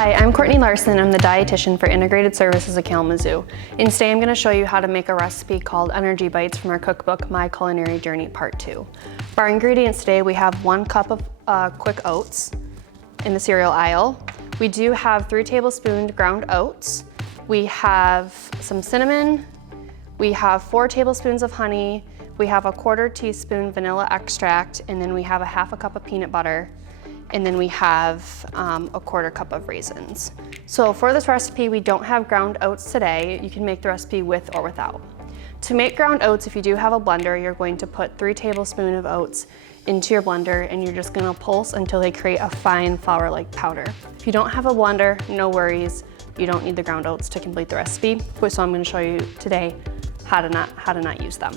Hi, I'm Courtney Larson. I'm the dietitian for Integrated Services of Kalamazoo. And today I'm going to show you how to make a recipe called Energy Bites from our cookbook, My Culinary Journey Part 2. For our ingredients today, we have 1 cup of quick oats in the cereal aisle. We do have 3 tablespoons ground oats. We have some cinnamon. We have 4 tablespoons of honey. We have a 1/4 teaspoon vanilla extract, and then we have a 1/2 cup of peanut butter. And then we have a 1/4 cup of raisins. So for this recipe, we don't have ground oats today. You can make the recipe with or without. To make ground oats, if you do have a blender, you're going to put 3 tablespoons of oats into your blender, and you're just gonna pulse until they create a fine flour-like powder. If you don't have a blender, no worries. You don't need the ground oats to complete the recipe. So I'm gonna show you today how to not use them.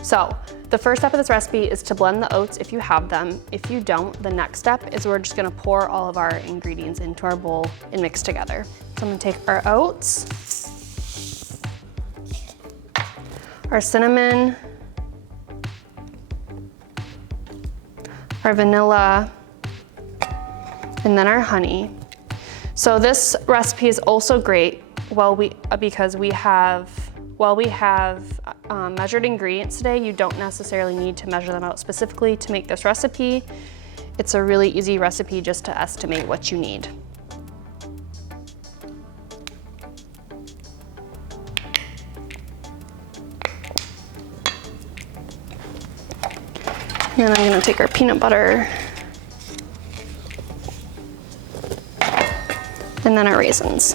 So the first step of this recipe is to blend the oats if you have them. If you don't, the next step is we're just gonna pour all of our ingredients into our bowl and mix together. So I'm gonna take our oats, our cinnamon, our vanilla, and then our honey. So this recipe is also great because we have measured ingredients today. You don't necessarily need to measure them out specifically to make this recipe. It's a really easy recipe just to estimate what you need. And then I'm gonna take our peanut butter and then our raisins.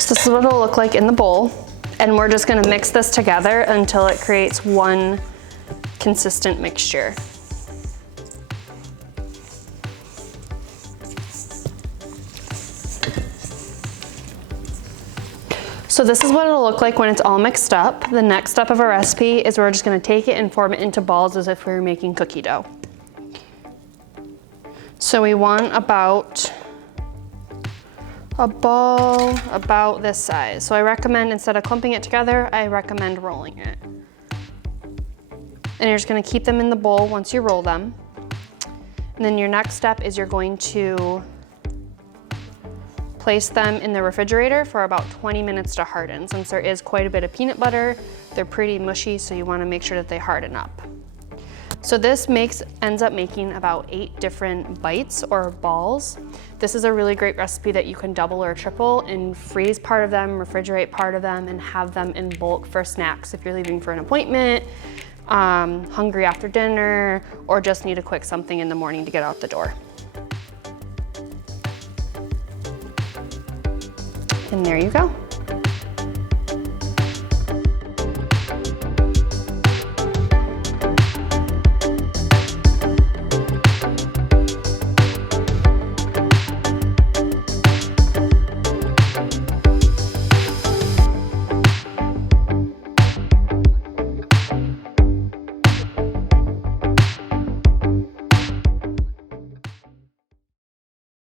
So this is what it'll look like in the bowl, and we're just gonna mix this together until it creates one consistent mixture. So this is what it'll look like when it's all mixed up. The next step of our recipe is we're just gonna take it and form it into balls as if we were making cookie dough. So we want about a ball about this size. So I recommend, instead of clumping it together, I recommend rolling it. And you're just gonna keep them in the bowl once you roll them. And then your next step is you're going to place them in the refrigerator for about 20 minutes to harden. Since there is quite a bit of peanut butter, they're pretty mushy, so you wanna make sure that they harden up. So this ends up making about 8 different bites or balls. This is a really great recipe that you can double or triple and freeze part of them, refrigerate part of them, and have them in bulk for snacks if you're leaving for an appointment, hungry after dinner, or just need a quick something in the morning to get out the door. And there you go.